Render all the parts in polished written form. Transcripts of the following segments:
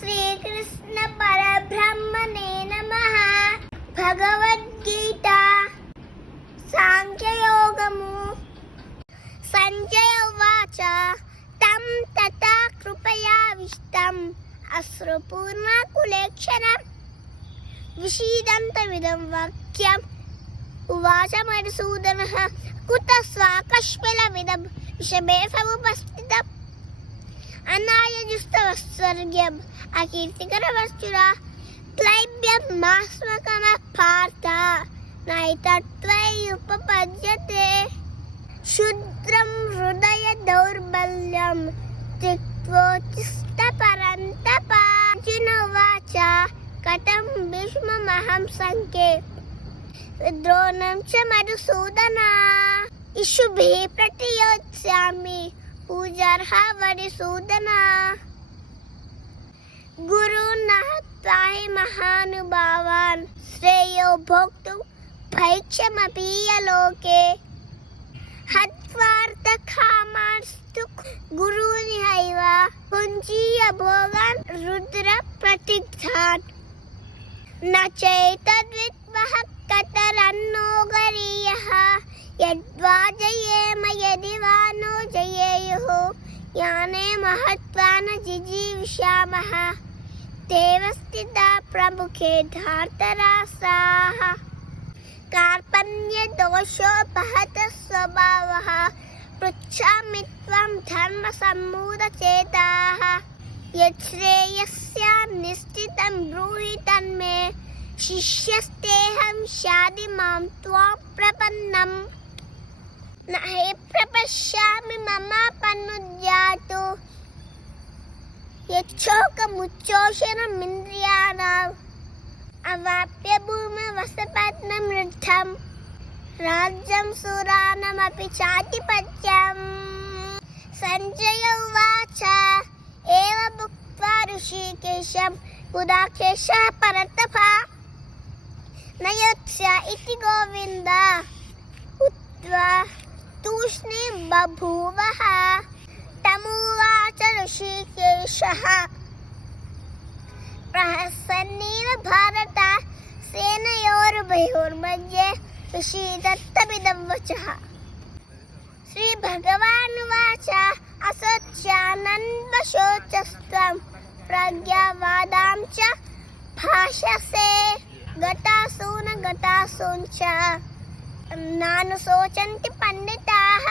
శ్రీకృష్ణ పరబ్రహ్మణే నమః. భగవద్గీత సాంఖ్యయోగము. సంజయ ఉవాచ తం తథా కృపయావిష్టం అశ్రుపూర్ణకులేక్షణం విషీదంతమిదం వాక్యం. ఉవాచ మధుసూదనః కుతస్వాకష్మలమిదం విషమే సముపస్థితం అనాయజుస్తవస్వర్గ్యం అకీర్తికరమశ్చురా క్లైబ్యం మాస్మకమః పార్థ నైతత్వయుపపద్యతే. శుద్రం హృదయ దౌర్బల్యం త్యక్త్వోత్తిష్ట పరంతప. అర్జున ఉవాచ కథం భీష్మమహం సంఖ్యే ద్రోణం చ మధుసూదన. ఇషుభిః ప్రతియోత్స్యామి పూజార్హ మధుసూదన. గురూన్ హత్వాహి మహానుభావాన్ శ్రేయో భోక్తుం భైక్షమపీయలోకే. హత్వార్థకామాంస్తు గురూనిహైవ భుంజీయ భోగాన్ రుద్ర ప్రతిగ్ధాన్. న చైతద్విద్మః కతరన్నో గరీయః యద్వా జయేమ యది వా నో జయేయుః. జ్ఞానే మహత్వా న జిజీవిషామః తేవ స్థితా ప్రముఖే ధార్తరాష్ట్రాః. కార్పణ్య దోషోపహత స్వభావః పృచ్ఛామి త్వం ధర్మ సమ్మూఢచేతాః. యచ్ఛ్రేయస్యాం నిశ్చితం బ్రూహి తన్మే శిష్యస్తేహం శాది మాం త్వాం ప్రపన్నం. నహి ప్రపశ్యామి మమాపనుద్యాతు యచ్చోకముచ్చోషణమింద్రియాణాం అవాప్య భూమివసపత్నం వృద్ధం రాజ్యం సురాణమపి చాతిపత్యం. సంజయ ఉవాచ ఏవ భుక్త్వా ఋషికేశం గుడాకేశః పరతపః నయోత్స్య ఇతి గోవింద ఉక్త్వా తూష్ణీం బభూవః. తమువాచ ఋషికేశః ప్రహసన్నివ భారత సేనయోరుభయోర్मध्ये విషీదత్తమిదం వచః. శ్రీ భగవానువాచ అశోచ్యానన్వశోచస్త్వం ప్రజ్ఞావాదాం చ భాషసే గతాసూన గతాసూంచ నానుశోచంతి పండితాః.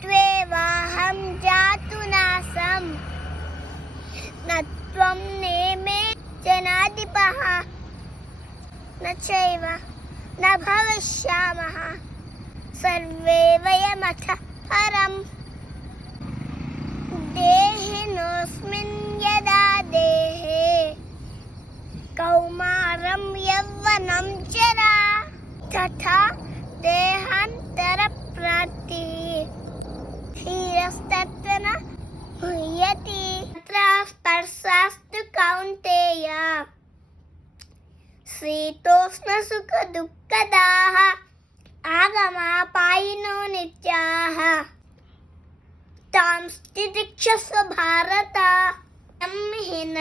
త్వేవాహం జాతు నాసం న త్వం నేమే జనాధిపః న చైవ న భవిష్యామః సర్వే వయమథ పరం. దేహినోస్మిన్ యదా దేహే కౌమారం యవ్వనం జరా తథా దేహాంతర ప్రాప్తిః ధీరస్తత్వన ముహ్యతి. స్పర్శాస్తు కౌంతేయ శీతోష్ణ సుఖ దుఃఖదాః ఆగమాపాయినో నిత్యాః తాం తితిక్షస్వ భారత. హిన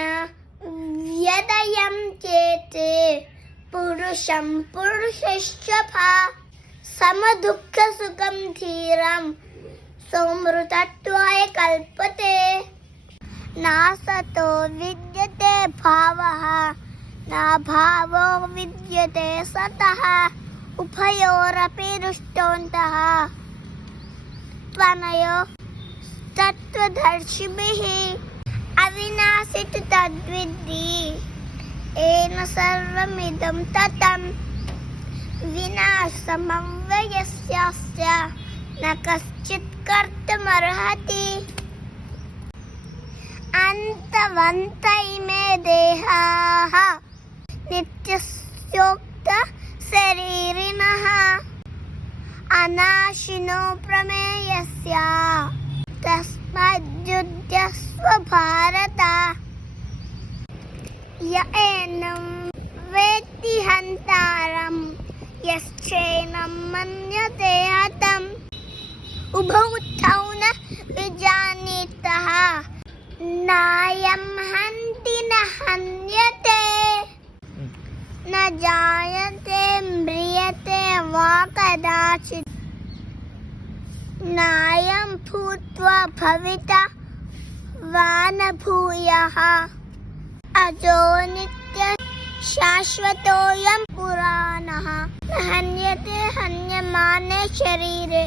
వ్యదయం చేతే పురుషం పురుషశ్చఫా సమదుఃఖ సుఖం ధీరం సోమృతత్వాయ కల్పతే. నాసతో విద్యతే భావః నా భావో విద్యతే సతః ఉభయోరపి దృష్టోంతః త్వనయో తత్వదర్శిభిః. అవినాశితు తద్విద్ధి ఏన సర్వమిదం తతం వినాశమవ్యయస్యాస్య న కశ్చిత్ కర్తుమర్హతి. అంతవంత ఇమే దేహాః నిత్యస్యోక్త శరీరిణః అనాశినో ప్రమేయస్య తస్మాజ్జుధ్యస్వ భారత. య ఏనం వేత్తి హంతారం యశ్చైనం మన్యతే హతం ఉభౌ న విజానీతః నాయం హంతి న वा कदाचित् नायं भूत्वा भविता वा न भूयः अजो नित्यः शाश्वतोऽयं पुराणः न हन्यते हन्यमाने शरीरे